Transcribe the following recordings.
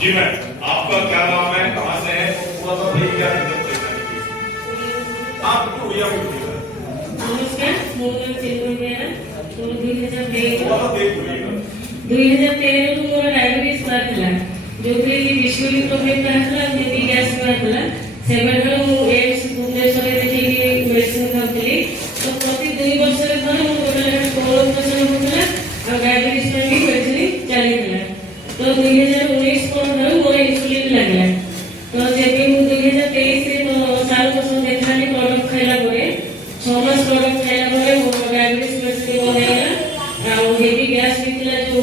जी ma'am, आपका क्या नाम है, कहाँ से है, थोड़ा सा बताइए क्या दिक्कत परेशानी आपको या नमस्कार, ମୋର ଚିନ୍ମୟ ବେହେରା। थोड़ा सा देख बोलिएगा। 2013 ରୁ ମୋର ଡାଇବେଟିସ୍ ବାହାରିଥିଲା, ଯୋଉଥିରେ କି ବିସ୍କୁଟ ପ୍ରୋବ୍ଲେମ ବାହାରିଥିଲା, ବେବି ଗ୍ୟାସ୍ ବାହାରିଥିଲା। ସେବେଠାରୁ ମୁଁ ଏମ୍ସ ଭୁବନେଶ୍ୱରରେ ଦେଖେଇକି ମେଡିସିନ ଖାଉଥିଲି। ତ ପ୍ରତି 2 ବର୍ଷରେ ଥରେ ମୋ ଗୋଟେ ଷ୍ଟୋନ୍ ଅପରେସନ ହେଉଥିଲା ଆଉ ଡାଇବେଟିସ୍ ପାଇଁ ବି ମେଡିସିନ ଚାଲିଥିଲା। ତ 2019 ପରଠାରୁ ମୋର ଇନ୍ସୁଲିନ ଲାଗିଲା। ତ ଯେବେ ମୁଁ 2023 ରେ ସାରଙ୍କ ସହ ଦେଖାଲି ପ୍ରଡକ୍ଟ ଖାଇଲା ପରେ 6 ମାସ ପ୍ରଡକ୍ଟ ଖାଇଲା ପରେ ମୋର ଡାଇବେଟିସ୍ ମେଡିସିନ ବନ୍ଦ ହେଇଗଲା। ଆଉ ହେଭି ଗ୍ୟାସ୍ ବି ଥିଲା, ଯୋଉ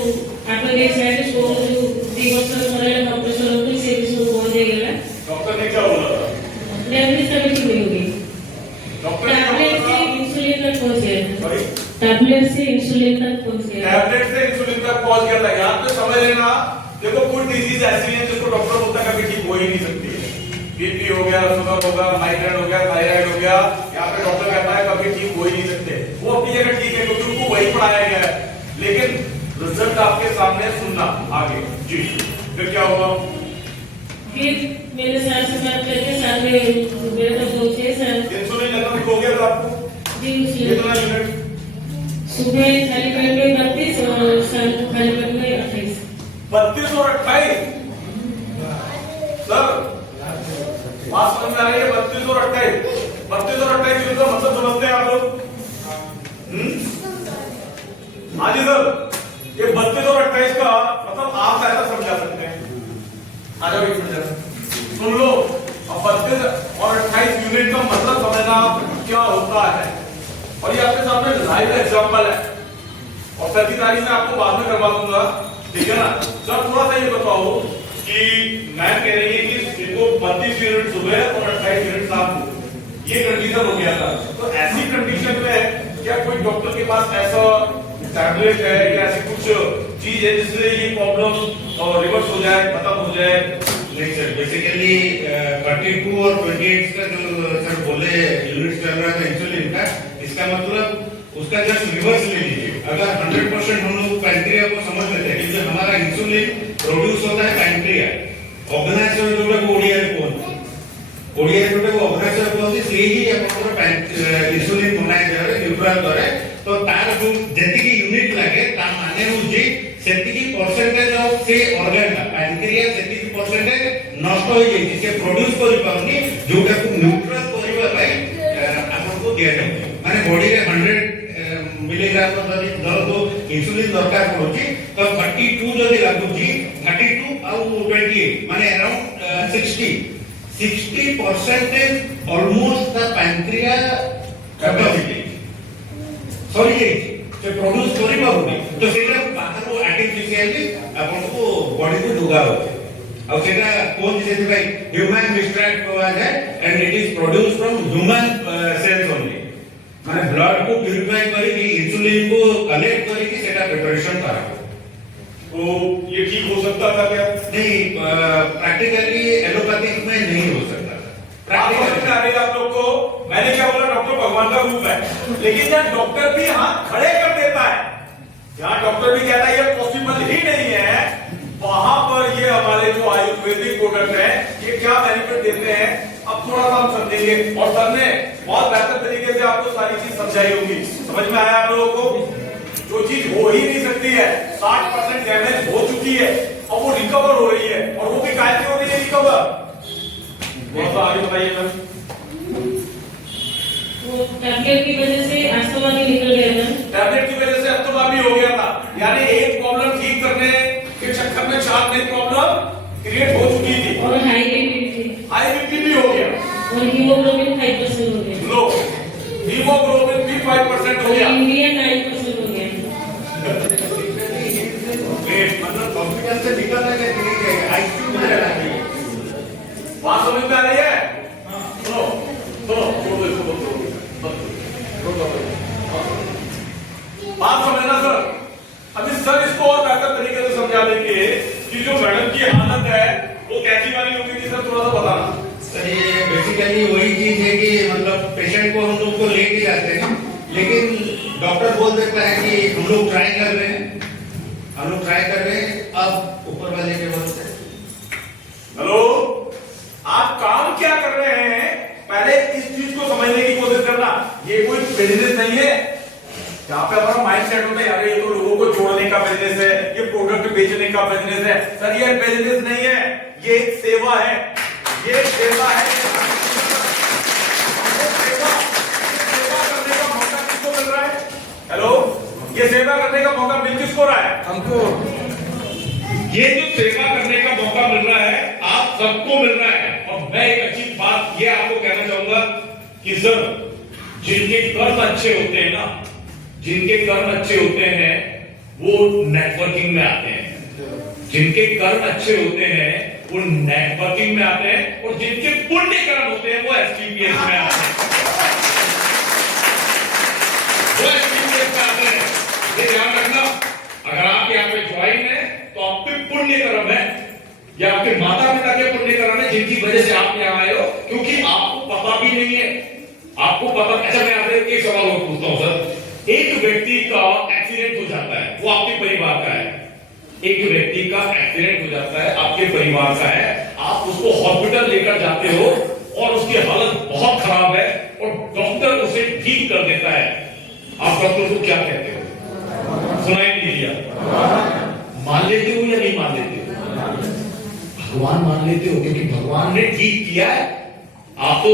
ଆପଣଙ୍କ ସାଇଡ୍ ଷ୍ଟୋନ୍ ଯୋଉ 2 ବର୍ଷର ଥରେ ଅପରେସନ ହେଉଥିଲା, ସେ ବି सब बंद हो गया। डॉक्टर ने क्या बोला था? डायबिटीज का भी ठीक होगी। डॉक्टर टैबलेट से इंसुलिन तक पहुंच गया। सॉरी, टैबलेट से इंसुलिन तक पहुंच गया। टैबलेट से इंसुलिन तक पहुंच गया था। यहाँ पे समझ लेना, देखो कोई डिजीज ऐसी है जिसको डॉक्टर बोलता है कभी ठीक हो ही नहीं सकती है। बीपी हो गया, शुगर हो गया, माइग्रेन हो गया, थायराइड हो गया, यहाँ पे डॉक्टर कहता है कभी ठीक हो ही नहीं सकते। वो अपनी जगह ठीक है क्योंकि उनको वही पढ़ाया गया है, लेकिन रिजल्ट आपके सामने सुनना आगे। जी, फिर क्या हुआ? फिर मेरे साथ से बात करके साथ में मेरे को पहुंचे सर। इंसुलिन लेना ठीक हो गया था आपको? जी, कितना यूनिट? सुबह खाली पेट में 32 और शाम को खाली पेट में 28। 32 और 28? सर, बात समझ में आ रही है? 32 और 28 यूनिट का मतलब समझते हैं आप लोग? हाँ जी सर, ये 32 और 28 का मतलब आप ऐसा समझा सकते हैं। आ जाओ एक मिनट सुन लो। अब 32 और 28 यूनिट का मतलब समझना क्या होता है, और ये आपके सामने लाइव एग्जांपल है, और सभी तारीख में आपको बाद में करवा दूंगा, ठीक है ना। सर थोड़ा सा ये बताओ कि मैम कह रही है कि इनको 32 यूनिट सुबह और 28 यूनिट शाम को, ये कंडीशन हो गया था। तो ऐसी कंडीशन में क्या कोई डॉक्टर के पास ऐसा टैबलेट है या ऐसी कुछ चीज है जिससे ये प्रॉब्लम रिवर्स हो जाए, खत्म हो जाए? नहीं सर, बेसिकली 32 और 28 का जो सर बोले यूनिट चल रहा था इंसुलिन का, इसका मतलब उसका जस्ट रिवर्स ले लीजिए। अगर 100% हम लोग पैंक्रिया को समझ लेते हैं, क्योंकि हमारा इंसुलिन प्रोड्यूस होता है पैंक्रिया, ଅଗ୍ନାଶୟ ଯୋଉଟାକୁ ଓଡ଼ିଆରେ କୁହନ୍ତି, ଓଡ଼ିଆରେ ଯୋଉଟାକୁ ଅଗ୍ନାଶୟ କୁହନ୍ତି, ସେଇ ହିଁ ଆପଣଙ୍କର ଇନ୍ସୁଲିନ୍ ବନାଯାଏ ନ୍ୟୁଟ୍ରାଲ ଦ୍ୱାରା। ତ ତାର ଯୋଉ ଯେତିକି ୟୁନିଟ୍ ଲାଗେ ତା ମାନେ ହଉଛି ସେତିକି ପରସେଣ୍ଟେଜ ଅଫ ସେ ଅର୍ଗାନଟା ପ୍ୟାନକ୍ରିଆ ସେତିକି ପରସେଣ୍ଟେଜ ନଷ୍ଟ ହୋଇଯାଇଛି, ସେ ପ୍ରୋଡ୍ୟୁସ କରିପାରୁନି, ଯୋଉଟାକୁ ନ୍ୟୁଟ୍ରାଲ କରିବା ପାଇଁ ଆପଣଙ୍କୁ ଦିଆଯାଉଛି। ମାନେ ବଡିରେ 100 ମିଲିଗ୍ରାମ ଯଦି ଧରନ୍ତୁ ଇନ୍ସୁଲିନ ଦରକାର ପଡୁଛି, ତ 32 ଯଦି ଲାଗୁଛି, 32 ଆଉ 28 ମାନେ around 60% almost the pancreas capacity sorry से प्रोड्यूस करि पाउनी। तो सेटा बाहर आर्टिफिशियली आपको बॉडी को दुगा होते, और सेटा कोन जेति भाई ह्यूमन एक्सट्रैक्ट हुआ जाए, and it is produce from human cells only. माने ब्लड को प्यूरिफाई करी कि इंसुलिन को कलेक्ट करी कि सेटा प्रिपरेशन करा। तो ये ठीक हो सकता था क्या? नहीं, प्रैक्टिकली एलोपैथिक में नहीं हो सकता। प्रैक्टिकली आ रही आप लोग को। मैंने क्या बोला, डॉक्टर भगवान का रूप है, लेकिन जब डॉक्टर भी हाथ खड़े कर देता है, जहां डॉक्टर भी कहता है ये पॉसिबल ही नहीं है, वहां पर ये हमारे जो आयुर्वेदिक प्रोडक्ट है ये क्या बेनिफिट देते हैं अब थोड़ा सा हम समझेंगे। और सर ने बहुत बेहतर तरीके से आपको सारी चीज समझाई होगी। समझ में आया आप लोगों को? जो चीज हो ही नहीं सकती है, 60% डैमेज हो चुकी है और वो रिकवर हो रही है, और वो भी कैसे हो रही है रिकवर? बहुत आगे बताइए मैम। वो टैबलेट की वजह से अस्थमा भी निकल गया था। टैबलेट की वजह से अस्थमा भी हो गया था, यानी एक प्रॉब्लम ठीक करने के चक्कर में 4 नई प्रॉब्लम क्रिएट हो चुकी थी। और हाई बीपी भी, हाई बीपी भी हो गया, और हीमोग्लोबिन 5% हो गया, लो हीमोग्लोबिन भी 5% हो गया, यूरिया 9% हो गया। मतलब हॉस्पिटल से निकलने के लिए आईसीयू में रहना चाहिए। बात समझ में आ रही है? सुनो सुनो, बात समझना सर। अभी सर इसको और बेहतर तरीके से समझा देंगे कि जो मैडम की हालत है वो कैसी वाली होगी थी, सर थोड़ा सा बताना। सर ये बेसिकली वही चीज है कि मतलब पेशेंट को हम लोग को लेके जाते हैं, लेकिन डॉक्टर बोल देता है कि हम लोग ट्राई कर रहे हैं, अब ऊपर वाले के भरोसे सर ये बिजनेस नहीं है, ये एक सेवा है, ये एक सेवा है। सेवा करने का मौका किसको मिल रहा है? हेलो, ये सेवा करने का मौका मिल किसको रहा है? हमको। ये जो सेवा करने का मौका मिल रहा है आप सबको मिल रहा है। और मैं एक अच्छी बात ये आपको कहना चाहूंगा कि सर जिनके कर्म अच्छे होते हैं ना, जिनके कर्म अच्छे होते हैं वो नेटवर्किंग में आते हैं। जिनके कर्म अच्छे होते हैं वो नेटवर्किंग में आते हैं, और जिनके पुण्य कर्म होते हैं वो एसटीपीएस में आते हैं। वो एसटीपीएस में आते हैं। ये ध्यान रखना, अगर आप यहाँ पे ज्वाइन है तो आपके पुण्य कर्म है, या आपके माता पिता के पुण्य कर्म है जिनकी वजह से आप यहाँ आए हो, क्योंकि आपको पता भी नहीं है। आपको पता, अच्छा मैं आपसे एक सवाल और पूछता हूं सर, एक व्यक्ति का एक्सीडेंट हो जाता है, वो आपके परिवार का है। एक व्यक्ति का एक्सीडेंट हो जाता है, आपके परिवार का है, आप उसको हॉस्पिटल लेकर जाते हो और उसकी हालत बहुत खराब है और डॉक्टर उसे ठीक कर देता है, आप डॉक्टर को क्या कहते हो? सुनाई नहीं दिया? मान लेते हो या नहीं मान लेते हो? भगवान मान लेते हो, क्योंकि भगवान ने ठीक किया है। आप तो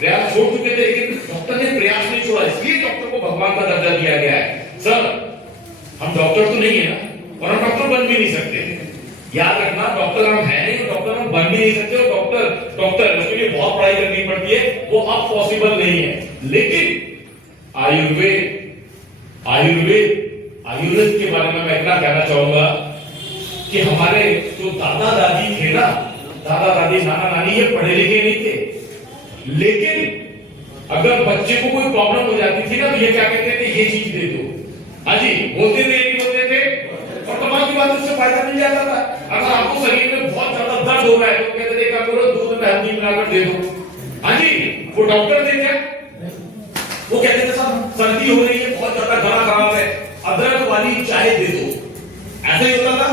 प्रयास छोड़ चुके थे, लेकिन डॉक्टर ने प्रयास नहीं छोड़ा, इसलिए डॉक्टर को भगवान का दर्जा दिया गया है। सर हम डॉक्टर तो नहीं है ना, और हम डॉक्टर बन भी नहीं सकते। याद रखना, डॉक्टर हम है नहीं, डॉक्टर हम बन भी नहीं सकते, और डॉक्टर उसके लिए बहुत पढ़ाई करनी पड़ती है, वो अब पॉसिबल नहीं है। लेकिन आयुर्वेद के बारे में मैं इतना कहना चाहूंगा कि हमारे जो दादा दादी थे ना, दादा दादी नाना नानी, ये पढ़े लिखे नहीं थे, लेकिन अगर बच्चे को कोई प्रॉब्लम हो जाती थी ना, तो ये क्या कहते थे? ये चीज दे दो। हाँ जी, बोलते थे नहीं बोलते थे, और कमाल की बात उससे फायदा मिल जाता था। अगर आपको शरीर में बहुत ज्यादा दर्द हो रहा है तो कहते थे क्या करो, दूध में हल्दी मिलाकर दे दो। हाँ जी, वो डॉक्टर थे क्या? वो कहते थे साहब सर्दी हो रही है, बहुत ज्यादा गला खराब है, अदरक वाली चाय दे दो। ऐसा ही होता था।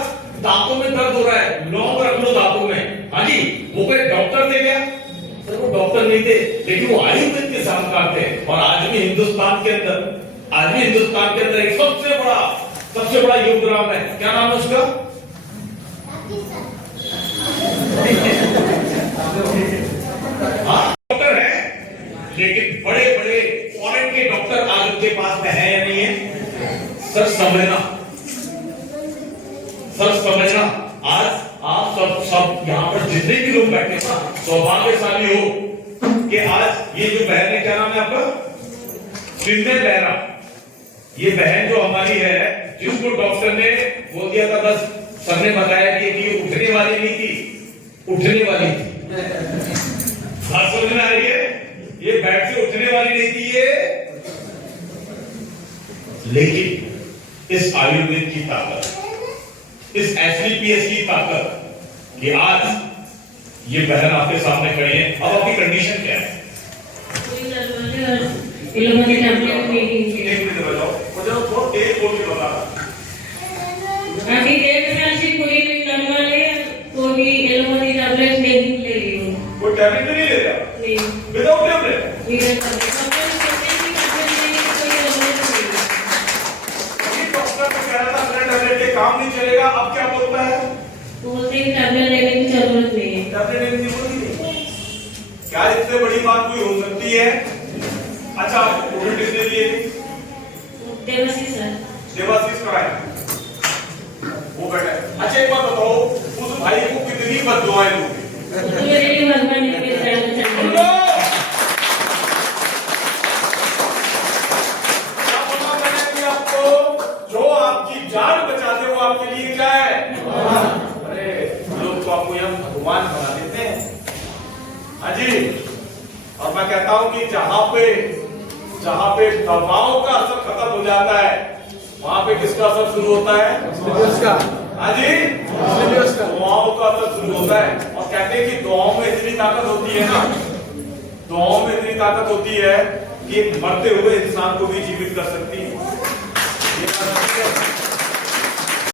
दांतों में दर्द हो रहा है, लौंग रख लो दांतों में। हाँ जी, वो कोई डॉक्टर थे क्या? सर वो डॉक्टर नहीं थे, लेकिन वो आयुर्वेद के जानकार थे। और आज भी हिंदुस्तान के अंदर एक सबसे बड़ा योग ग्राम है, क्या नाम है उसका? डॉक्टर है, लेकिन बड़े बड़े फॉरेन के डॉक्टर आज उनके पास में है या नहीं है? सर समझना, आज आप सब यहाँ पर जितने भी लोग बैठे ना, सौभाग्यशाली हो कि आज ये जो बहन है, क्या नाम है आपका? चिन्मय बेहरा। ये बहन जो हमारी है, जिसको डॉक्टर ने बोल दिया था, बस सर ने बताया कि ये उठने वाली नहीं थी, उठने वाली थी। बात समझ में आ रही है? ये बेड से उठने वाली नहीं थी ये, लेकिन इस आयुर्वेद की ताकत, इस एसटीपीएस की ताकत कि आज ये बहन आपके सामने खड़ी है। अब आपकी कंडीशन क्या है? एक मिनट बताओ, मुझे बहुत तेज बोल के बता। अभी 1.5 साल से कोई नॉर्मल है, तो भी एलोपैथी टैबलेट नहीं ले रही हूँ। कोई टैबलेट नहीं ले रहा? नहीं। Without tablet? काम नहीं चलेगा, अब क्या बोलता है? बोलते हैं टैबलेट लेने की जरूरत नहीं है। टैबलेट लेने की जरूरत नहीं। क्या इससे बड़ी बात कोई हो सकती है? अच्छा, कोविड किसने लिए थी? देवाशीष सर। देवाशीष कराया वो बैठा। अच्छा एक बात बताओ, उस भाई को कितनी बददुआएं दोगे? तो मेरे लिए भगवान ने मेरे साथ चला। जान बचा दे वो आपके लिए क्या है? अरे लोग तो आपको यहाँ भगवान बना देते हैं। हाँ जी, और मैं कहता हूं कि जहां पे दवाओं का असर खत्म हो जाता है, वहां पे किसका असर शुरू होता है? हाँ जी, दुआओं का असर शुरू होता है। और कहते हैं कि दुआओं में इतनी ताकत होती है ना, दुआओं में इतनी ताकत होती है कि मरते हुए इंसान को भी जीवित कर सकती है।